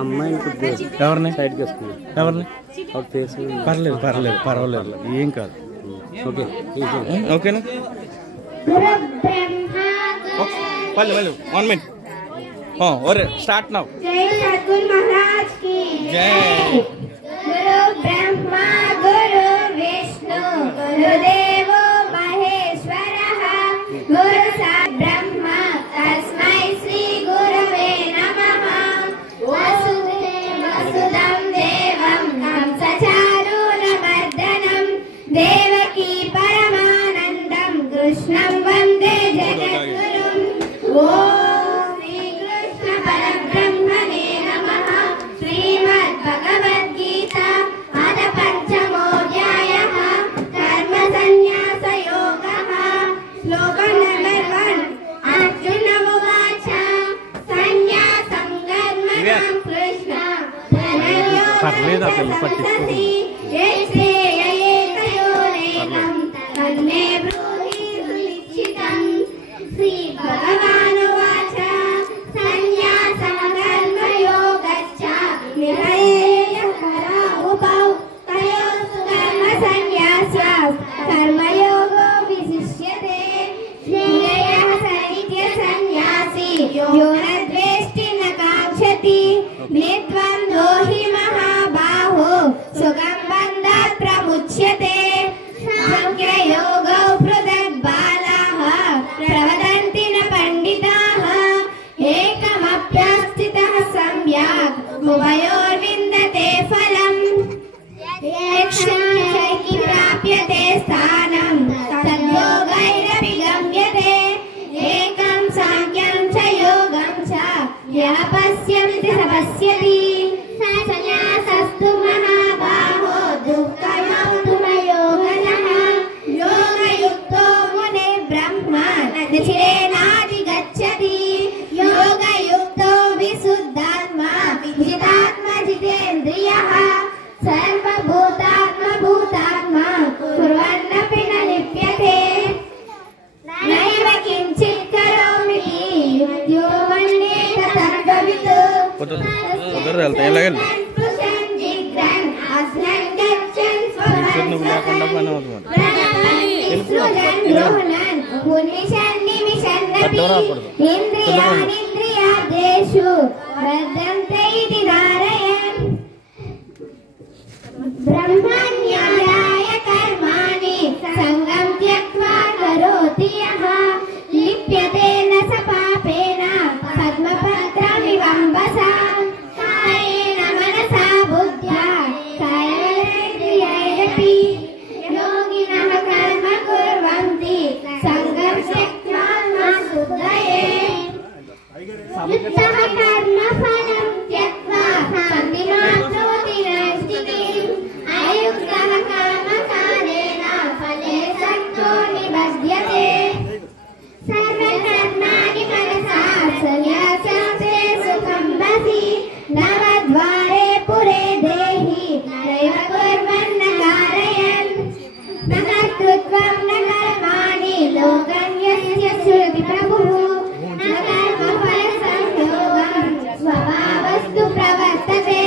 అమ్మాయిని ఎవరిని సైడ్కి వేసుకున్నాను ఎవరిని పర్లేదు పర్లేదు పర్వాలేదు ఏం కాదు ఓకే ఓకేనా పర్లేదు 1 minute ఓరే స్టార్ట్ నౌ जय सद्गुरु महाराज की जय गुरु ब्रह्मा गुरु विष्णु गुरुदेवो महेश्वरः गुरु साक्षात् ब्रह्मा तस्मै श्री गुरवे नमः वसुदेवसुतं देवं कंसचारूरमर्दनं देवकी परमानन्दं कृष्णं वन्दे जगद्गुरुम् ओम श्रीमद्भगवद्गीता अथ पंचमोऽध्यायः कर्मसन्न्यासयोगः श्लोकं नंबर 1 अर्जुन उवाच सन्न्यासं कर्मणां कृष्ण यच्छ्रेययेकयोरेकं तन्मे ब्रूहि सुनिश्चितं श्रीभगवानुवाच सन्न्यासं कर्मयोगश्च निरयेयकरा उभौ तयोस्तु कर्मसन्न्यास्य कर्मयोगो विशिष्यते श्रेयः सन्न्यासी यो न द्वेष्टि न काङ्क्षति द्वन्द्वो हि महाबाहो सुखं बन्धात् प्रमुच्यते सांख्ययोगौ पृथग्बालाः प्रवदन्ति न पण्डिताः एकमप्यस्थितः सम्यक् उभयोर्विन्दते फलम् यक्षांशैः प्राप्यते स्थानं तद्योगैरपि गम्यते एकं सांख्यं च योगं च यः पश्यन्ति स पश्यति सन्न्यासस्तु महाबाहो दुःखयोगनः योगयुक्तो मुनिः ब्रह्मचिरेणाधिगच्छति योगयुक्तो विशुद्धात्मा जितात्मा जितेन्द्रियः सर्वभूतात्मा भूतात्मा कुर्वन्नपि न लिप्यते नैव किञ्चित् करोमि यो मन्येत तद्भवित् उधर चलते हैं लगन इंद्रियाणीन्द्रियादेषु वर्धन्ते इति धारयन् ब्रह्मण्याय कर्माणि संगं त्यक्त्वा करोति यः लिप्यते न स पापेन पद्मपत्रमिवम्बसा कायेन मनसा बुद्ध्या कायेन्द्रियैरपि योगिनः कर्म कुर्वन्ति संगं त्यक्त्वा शुद्धये युक्तः कर्मफलं त्यक्त्वा शान्तिमाप्नोति नैष्ठिकीम् अयुक्तः कामकारेण फले सक्तो निबध्यते सर्वकर्माणि मनसा सन्न्यास्यते सुखं वसि नवद्वारे पुरे देहि नैव कुर्वन्न कारयन् न कर्तृत्वं न कर्माणि लोकं यस्य श्रुति प्रभुः न कर्मफलसंयोगं स्वभावस्तु प्रवर्तते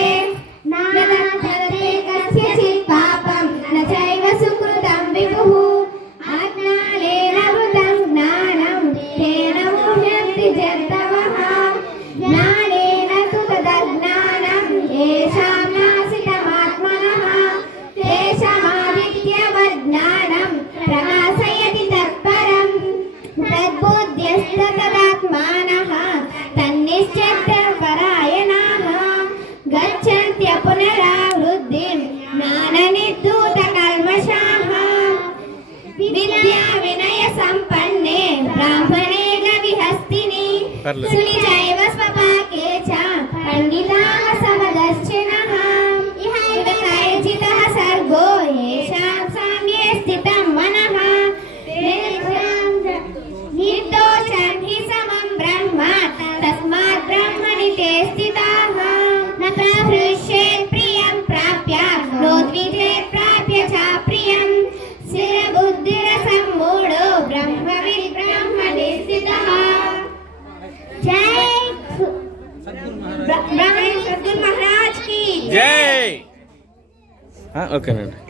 न दत्ते कस्यचित् पापं न चैव सुकृतं विभुः अज्ञानेन वृतं ज्ञानं तेन मुह्यन्ति जन्तवः ज्ञानेन तु तदज्ञानं येषां नाशितमात्मनः तेषामादित्यवज्ञानं प्रकाशयति तत्परम् तद्बुद्ध्यस्तदात्मानः तन्निश्चितपरायणाः गच्छन्त्य पुनरावृत्तिं ज्ञाननिर्धूतकल्मषाः विद्या विनय सम्पन्ने ब्राह्मणे गविहस्तिनि सुनिचैव स्वपाके च पण्डिताः समदर्शिनः इह कैचितः सर्गो येषां साम्ये स्थितं मनः निर्दोषं हि समं ब्रह्म तस्मात् ब्रह्मणि ते स्थिताः न प्रहृष्येत् प्रियं प्राप्य नोद्विजेत् प्राप्य च प्रियं स्थिरबुद्धिरसम्मूढो ब्रह्मविद् ब्रह्मणि स्थितः जय ఓకేనండి.